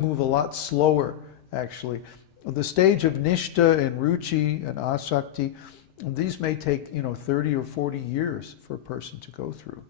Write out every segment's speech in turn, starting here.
move a lot slower, actually. The stage of nishta and ruchi and asakti, these may take 30 or 40 years for a person to go through,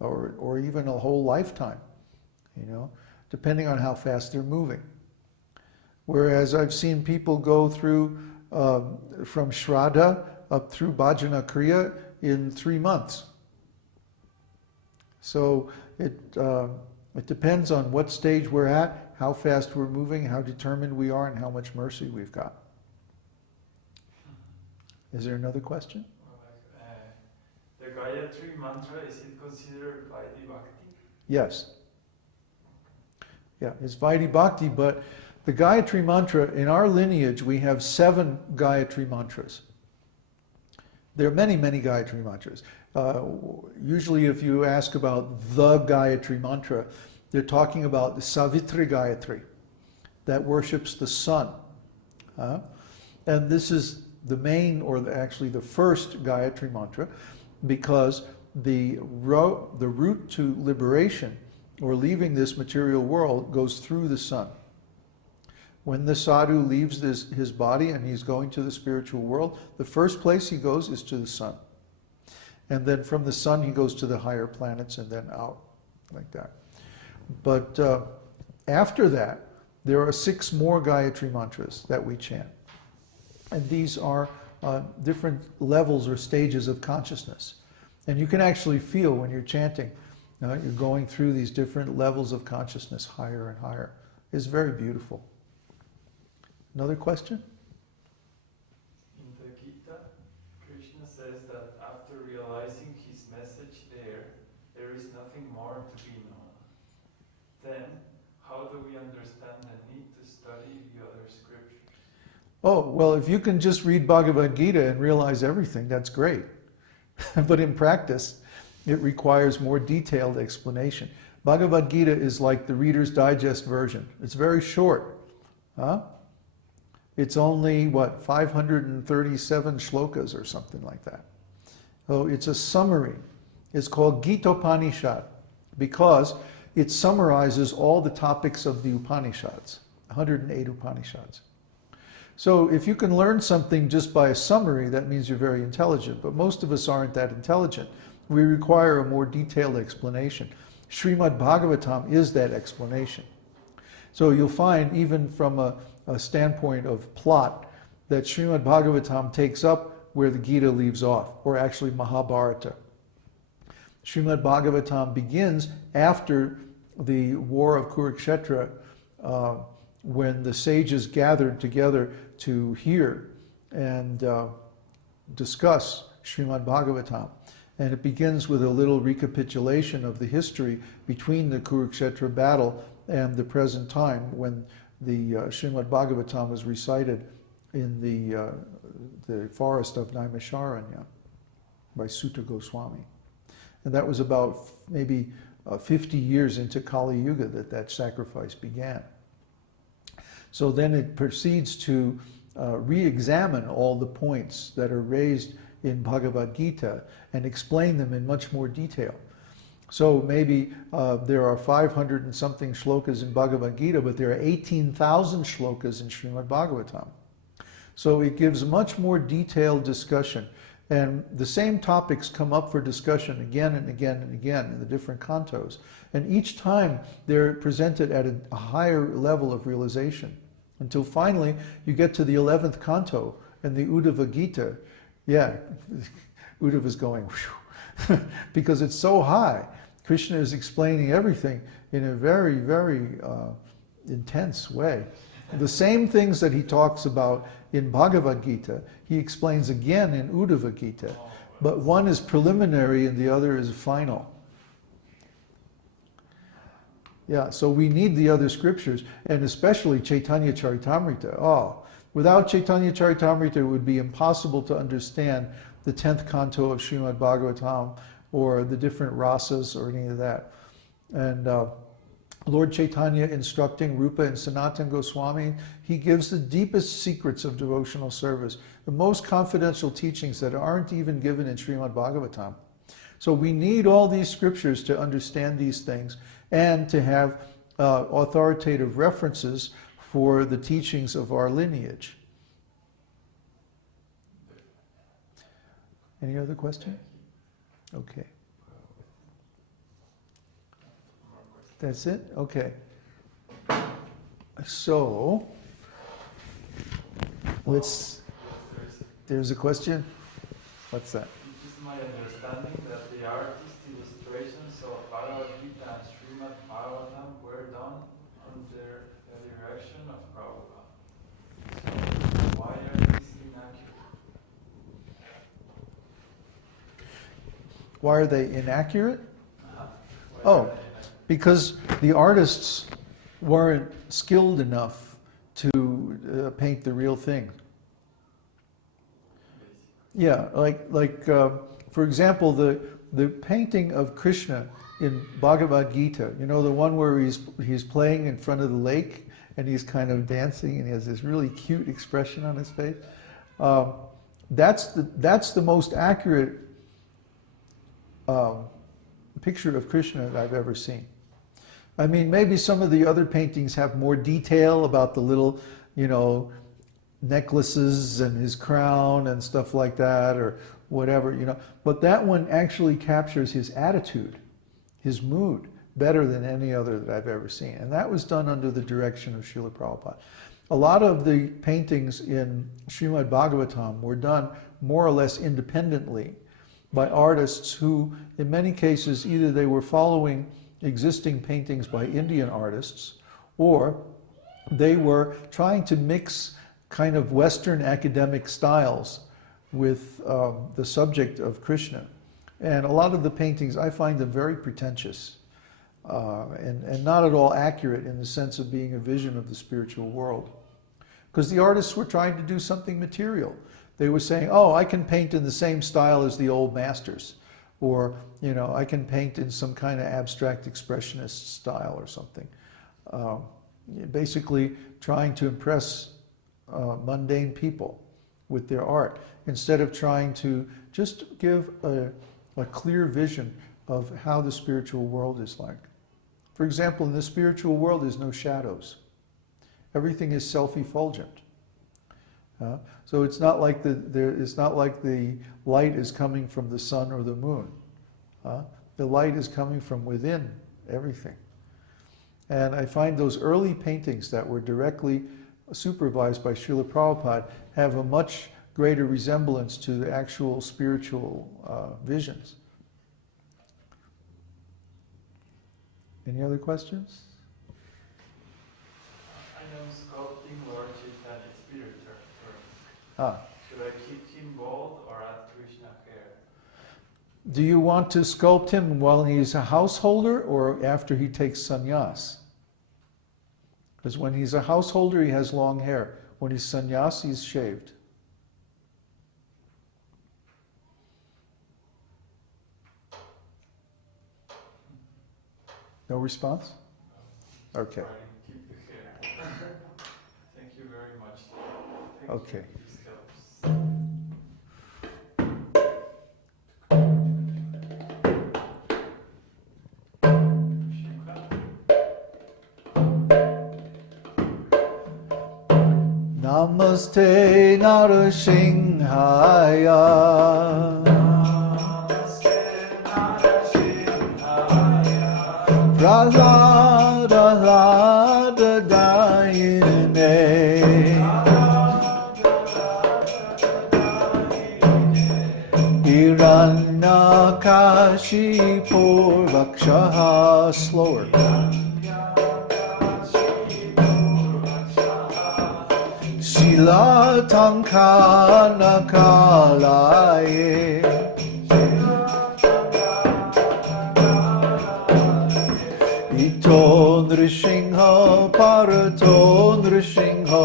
or even a whole lifetime, depending on how fast they're moving. Whereas I've seen people go through from shraddha up through bhajana kriya in 3 months. So it depends on what stage we're at, how fast we're moving, how determined we are, and how much mercy we've got. Is there another question? The Gayatri mantra, is it considered Vaidhi Bhakti? Yes. Yeah, it's Vaidhi Bhakti, but the Gayatri mantra, in our lineage, we have 7 Gayatri mantras. There are many, many Gayatri mantras. Usually if you ask about the Gayatri mantra, they're talking about the Savitri Gayatri, that worships the sun. And this is the main, or actually the first Gayatri mantra, because the route to liberation, or leaving this material world, goes through the sun. When the sadhu leaves his body and he's going to the spiritual world, the first place he goes is to the sun. And then from the sun he goes to the higher planets and then out, like that. But after that, there are 6 more Gayatri mantras that we chant. And these are different levels or stages of consciousness. And you can actually feel when you're chanting, you're going through these different levels of consciousness, higher and higher. It's very beautiful. Another question? In the Gita, Krishna says that after realizing his message there is nothing more to be known. Then, how do we understand the need to study the other scriptures? Oh, well, if you can just read Bhagavad Gita and realize everything, that's great. But in practice, it requires more detailed explanation. Bhagavad Gita is like the Reader's Digest version. It's very short. It's only, 537 shlokas or something like that. So it's a summary. It's called Gita-upanishad because it summarizes all the topics of the Upanishads, 108 Upanishads. So if you can learn something just by a summary, that means you're very intelligent. But most of us aren't that intelligent. We require a more detailed explanation. Srimad Bhagavatam is that explanation. So you'll find, even from a standpoint of plot, that Srimad Bhagavatam takes up where the Gita leaves off, or actually Mahabharata. Srimad Bhagavatam begins after the war of Kurukshetra, when the sages gathered together to hear and discuss Srimad Bhagavatam. And it begins with a little recapitulation of the history between the Kurukshetra battle and the present time, when the Srimad Bhagavatam was recited in the forest of Naimisharanya by Sutta Goswami. And that was about maybe 50 years into Kali Yuga that sacrifice began. So then it proceeds to re-examine all the points that are raised in Bhagavad Gita and explain them in much more detail. So maybe there are 500 and something shlokas in Bhagavad Gita, but there are 18,000 shlokas in Srimad Bhagavatam. So it gives much more detailed discussion. And the same topics come up for discussion again and again and again in the different cantos. And each time they're presented at a higher level of realization, until finally you get to the 11th canto and the Uddhava Gita. Yeah, Uddhava's going, whew, because it's so high. Krishna is explaining everything in a very, very intense way. The same things that he talks about in Bhagavad Gita, he explains again in Uddhava Gita. But one is preliminary and the other is final. Yeah, so we need the other scriptures, and especially Chaitanya Charitamrita. Oh, without Chaitanya Charitamrita, it would be impossible to understand the 10th canto of Srimad Bhagavatam, or the different rasas, or any of that. And Lord Chaitanya, instructing Rupa and Sanatana Goswami, he gives the deepest secrets of devotional service, the most confidential teachings that aren't even given in Srimad Bhagavatam. So we need all these scriptures to understand these things and to have authoritative references for the teachings of our lineage. Any other question? Okay. That's it? Okay. So, there's a question? What's that? It is my understanding that the artist illustrations of Bhagavad-gīta and Srimad Bhagavatam were done under the direction of Prabhupada. So why are these inaccurate? Why are they inaccurate? Why Oh. are they inaccurate? Because the artists weren't skilled enough to paint the real thing. Yeah, for example, the painting of Krishna in Bhagavad Gita, you know, the one where he's playing in front of the lake and he's kind of dancing and he has this really cute expression on his face. That's the most accurate picture of Krishna that I've ever seen. I mean, maybe some of the other paintings have more detail about the little, you know, necklaces and his crown and stuff like that, or whatever, you know. But that one actually captures his attitude, his mood, better than any other that I've ever seen. And that was done under the direction of Srila Prabhupada. A lot of the paintings in Srimad Bhagavatam were done more or less independently by artists who, in many cases, either they were following existing paintings by Indian artists, or they were trying to mix kind of Western academic styles with the subject of Krishna. And a lot of the paintings, I find them very pretentious and not at all accurate in the sense of being a vision of the spiritual world. Because the artists were trying to do something material. They were saying, oh, I can paint in the same style as the old masters. Or, you know, I can paint in some kind of abstract expressionist style or something. Basically trying to impress mundane people with their art, instead of trying to just give a clear vision of how the spiritual world is like. For example, in the spiritual world, there's no shadows. Everything is self-effulgent. So it's not like the light is coming from the sun or the moon. The light is coming from within everything. And I find those early paintings that were directly supervised by Srila Prabhupada have a much greater resemblance to the actual spiritual visions. Any other questions? I know sculpting Lord Chaitanya spirit term. Ah. Should I keep him bald or add Krishna hair? Do you want to sculpt him while he's a householder or after he takes sannyas? Because when he's a householder, he has long hair. When he's sannyas, he's shaved. No response? Okay. Try and keep the hair. Thank you very much. Thank Okay. you. This helps. Namaste Narasimhaya. Prahlada Dayine. Hiranyakashipu Vakshaha. Slower. Shilatankana kalaye. Ito nrishingha parato nrishingha.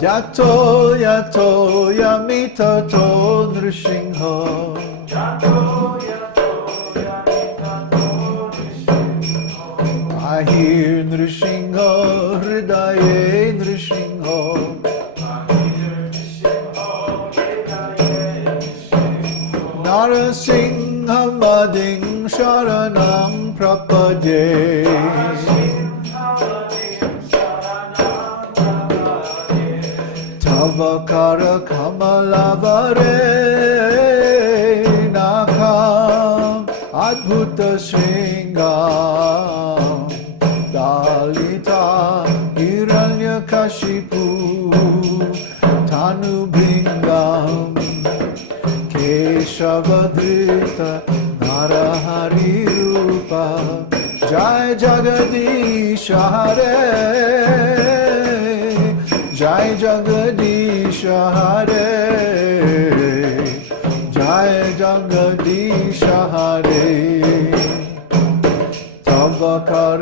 Yato yato yamitato nrishingha. Ahir nrishingha hridaye nrishingha. Narasingha Bhagavating Sharanam Prapadye Tava Kara Kamalavare Nakam Adbhuta Shringam Dalita Hiranyakashipu Tanubhingam Keshavadrita Narahari Rupa Jai Jagadish Hare Jai Jagadish Hare Jai Jagadish Hare Tavakara